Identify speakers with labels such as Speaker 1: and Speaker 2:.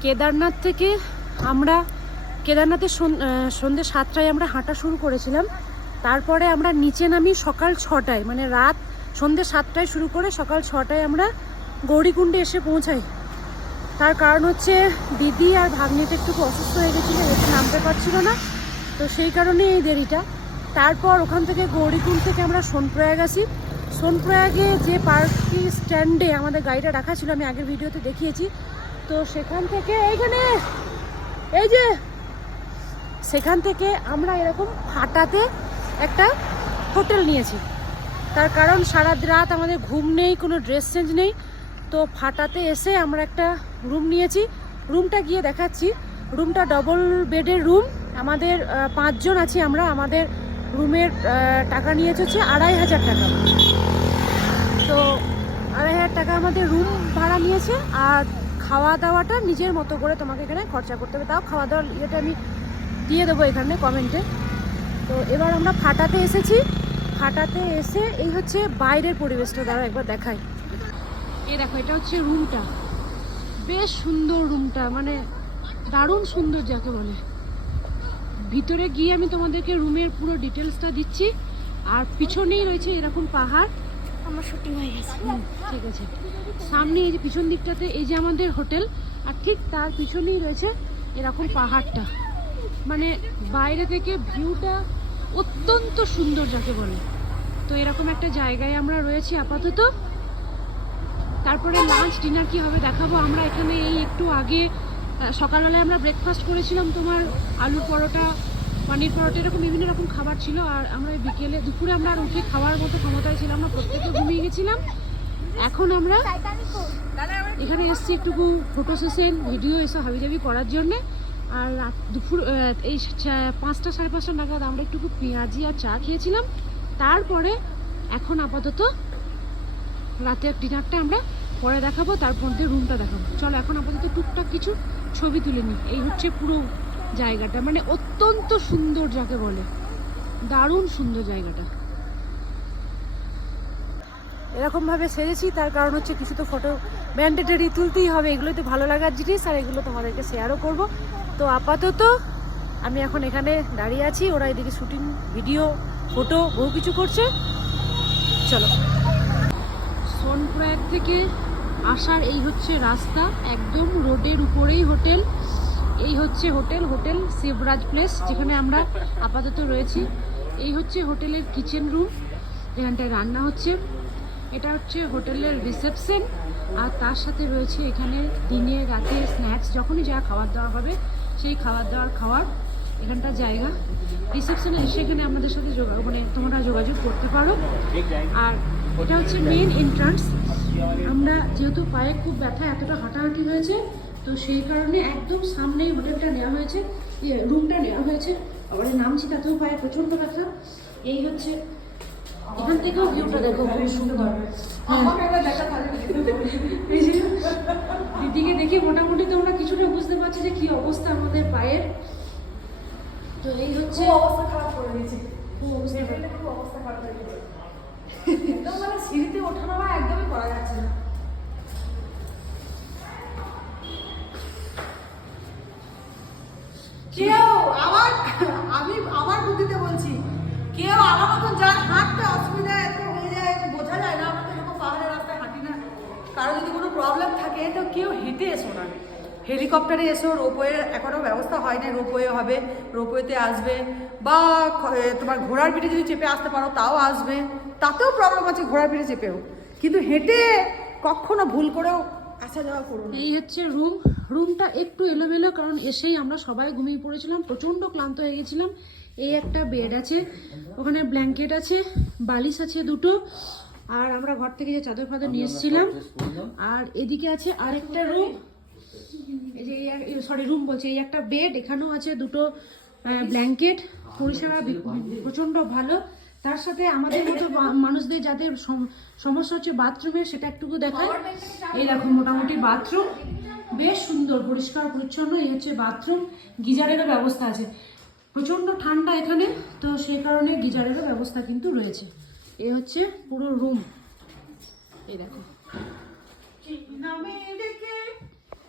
Speaker 1: কেদারনাথ থেকে আমরা, কেদারনাথের সন- সন্ধ্যে সাতটায় আমরা হাঁটা শুরু করেছিলাম। তারপরে আমরা নিচে নামি সকাল ছটায় মানে রাত সন্ধ্যে সাতটায় শুরু করে সকাল ছটায় আমরা গৌরীকুণ্ডে এসে পৌঁছাই। তার কারণ হচ্ছে দিদি আর ভাগ্নিটা একটু অসুস্থ হয়ে গেছিল এসে নামতে পারছিল না, তো সেই কারণে এই দেরিটা। তারপর ওখান থেকে গৌরীকুণ্ড থেকে আমরা সোনপ্রয়াগ আসি। সোনপ্রয়াগে যে পার্কি স্ট্যান্ডে আমাদের গাড়িটা রাখা ছিল, আমি আগের ভিডিওতে দেখিয়েছি তো সেখান থেকে এইখানে এই যে, সেখান থেকে আমরা এরকম ফাটাতে একটা হোটেল নিয়েছি। তার কারণ সারা রাত আমাদের ঘুম নেই, কোনো ড্রেস চেঞ্জ নেই। তো ফাটাতে এসে আমরা একটা রুম নিয়েছি। রুমটা গিয়ে দেখাচ্ছি। রুমটা ডবল বেডের রুম আমাদের পাঁচজন আছি আমরা। আমাদের রুমের টাকা নিয়েছে হচ্ছে আড়াই হাজার টাকা। তো আড়াই হাজার টাকা আমাদের রুম ভাড়া নিয়েছে। আর খাওয়া দাওয়াটা নিজের মতো করে তোমাকে এখানে খরচা করতে হবে। তাও খাওয়া দাওয়ার ইয়েটা আমি দিয়ে দেবো এখানে কমেন্টে। তো এবার আমরা ফাটাতে এসেছি। ফাটাতে এসে এই হচ্ছে বাইরের পরিবেশটা দ্বারা একবার দেখাই। এই দেখো, এটা হচ্ছে রুমটা বেশ সুন্দর রুমটা মানে দারুণ সুন্দর যাকে বলে। ভিতরে গিয়ে আমি তোমাদেরকে রুমের পুরো ডিটেলসটা দিচ্ছি। আর পিছনেই রয়েছে এরকম পাহাড়।
Speaker 2: আমার শুটিং হয়ে গেছে।
Speaker 1: ঠিক আছে। সামনে এই যে পিছন দিকটাতে, এই যে আমাদের হোটেল, আর ঠিক তার পিছনেই রয়েছে এরকম পাহাড়টা। মানে বাইরে থেকে ভিউটা অত্যন্ত সুন্দর যাকে বলে। তো এরকম একটা জায়গায় আমরা রয়েছি আপাতত। তারপরে লাঞ্চ ডিনার কি হবে দেখাবো। আমরা এখানে এই একটু আগে সকালবেলায় আমরা ব্রেকফাস্ট করেছিলাম তোমার আলুর পরোটা পনির পরোটা, এরকম বিভিন্ন রকম খাবার ছিল। আর আমরা বিকেলে, দুপুরে আমরা আর উঠে খাওয়ার মতো ক্ষমতায় ছিলাম না প্রত্যেকে ঘুমিয়ে গেছিলাম। এখন আমরা এখানে এসছি একটুকু ফটো সেশন ভিডিও এসব হাবিজাবি করার জন্যে। আর দুপুর এই পাঁচটা সাড়ে পাঁচটা নাগাদ আমরা একটুকু পেঁয়াজি আর চা খেয়েছিলাম। তারপরে এখন আপাতত রাতের ডিনারটা আমরা পরে দেখাবো, তারপর রুমটা দেখাবো। চলো, এখন আপাতত টুকটাক কিছু ছবি তুলে নিই। এই হচ্ছে পুরো জায়গাটা মানে অত্যন্ত সুন্দর যাকে বলে। দারুণ সুন্দর জায়গাটা। এরকম ভাবে সেরেছি তার কারণ হচ্ছে কিছু তো ফটো ব্যান্ডেডেরই তুলতেই হবে এগুলো তো ভালো লাগার জিনিস আর এগুলো তোমাদেরকে শেয়ারও করব। তো আপাতত আমি এখন এখানে দাঁড়িয়ে আছি ওরা এদিকে শুটিং ভিডিও ফটো বহু কিছু করছে। চলো। সোনপ্রয়াগ থেকে আসার এই হচ্ছে রাস্তা একদম রোডের উপরেই হোটেল। এই হচ্ছে হোটেল হোটেল শিবরাজ প্লেস, যেখানে আমরা আপাতত রয়েছি। এই হচ্ছে হোটেলের কিচেন রুম যেখানটায় রান্না হচ্ছে। এটা হচ্ছে হোটেলের রিসেপশন, আর তার সাথে রয়েছে এখানে দিনে, রাতে স্ন্যাক্স, যখনই যা খাবার দাওয়া হবে, সেই খাবার দাওয়ার খাওয়ার এখানটা জায়গা। রিসেপশনে এসে এখানে আমাদের সাথে যোগা মানে তোমরা যোগাযোগ করতে পারো। আর এটা হচ্ছে মেন এন্ট্রান্স। আমরা যেহেতু পায়ে খুব ব্যথা, এতটা হাঁটাহাঁটি হয়েছে তো সেই কারণে একদম সামনেই হোটেলটা নেওয়া হয়েছে ইয়ে রুমটা নেওয়া হয়েছে। আবার নামছি তাতেও পায়ে প্রচণ্ড ব্যথা। এই হচ্ছে এখান থেকেও ভিউটা দেখো খুব সুন্দর। হ্যাঁ। দিদিকে দেখে মোটামুটি তোমরা কিছুটা বুঝতে পারছ যে কি অবস্থা আমাদের পায়ের। তো এই হচ্ছে
Speaker 2: অবস্থা খারাপ করে দিয়েছে।
Speaker 1: অবস্থা খারাপ।
Speaker 2: খুব অবস্থা খারাপ করে দিয়েছে। একদম মানে সিঁড়িতে ওঠানামা একদমই করা যাচ্ছে না। কেউ আমার, আমি আমার বুদ্ধিতে বলছি, কেউ আমার মতন যার হাঁটতে অসুবিধা এত হয়ে যায় বোঝা যায় না আমরা তো এরকম পাহাড়ের রাস্তায় হাঁটি না। কারও যদি কোনো প্রবলেম থাকে, তো কেউ হেঁটে এসো না। হেলিকপ্টারে এসো রোপওয়ে এখনও ব্যবস্থা হয় না রোপওয়ে হবে রোপওয়েতে আসবে। বা তোমার ঘোড়ার পিঠে যদি চেপে আসতে পারো, তাও আসবে। তাতেও প্রবলেম আছে, ঘোড়ার পিঠে চেপেও। কিন্তু হেঁটে কখনো ভুল করেও আসা যাওয়া করুন
Speaker 1: এই হচ্ছে রুম রুমটা একটু এলোমেলো কারণ এসেই আমরা সবাই ঘুমিয়ে পড়েছিলাম প্রচণ্ড ক্লান্ত হয়ে গেছিলাম। এই একটা বেড আছে ওখানে ব্ল্যাঙ্কেট আছে বালিশ আছে দুটো আর আমরা ঘর থেকে যে চাদর ফাদর নিয়ে এসেছিলাম আর এদিকে আছে আরেকটা রুম এই যে সরি রুম বলছে এই একটা বেড এখানেও আছে দুটো ব্ল্যাঙ্কেট পরিষেবা প্রচণ্ড ভালো। তার সাথে আমাদের মতো মানুষদের যাদের সম- সমস্যা হচ্ছে বাথরুমের সেটা একটুকু দেখায় এই দেখো মোটামুটি বাথরুম বেশ সুন্দর, পরিষ্কার, পরিচ্ছন্ন। এই হচ্ছে বাথরুম গিজারেরও ব্যবস্থা আছে। প্রচণ্ড ঠান্ডা এখানে, তো সেই কারণে গিজারেরও ব্যবস্থা কিন্তু রয়েছে। এ হচ্ছে পুরো রুম এই দেখো।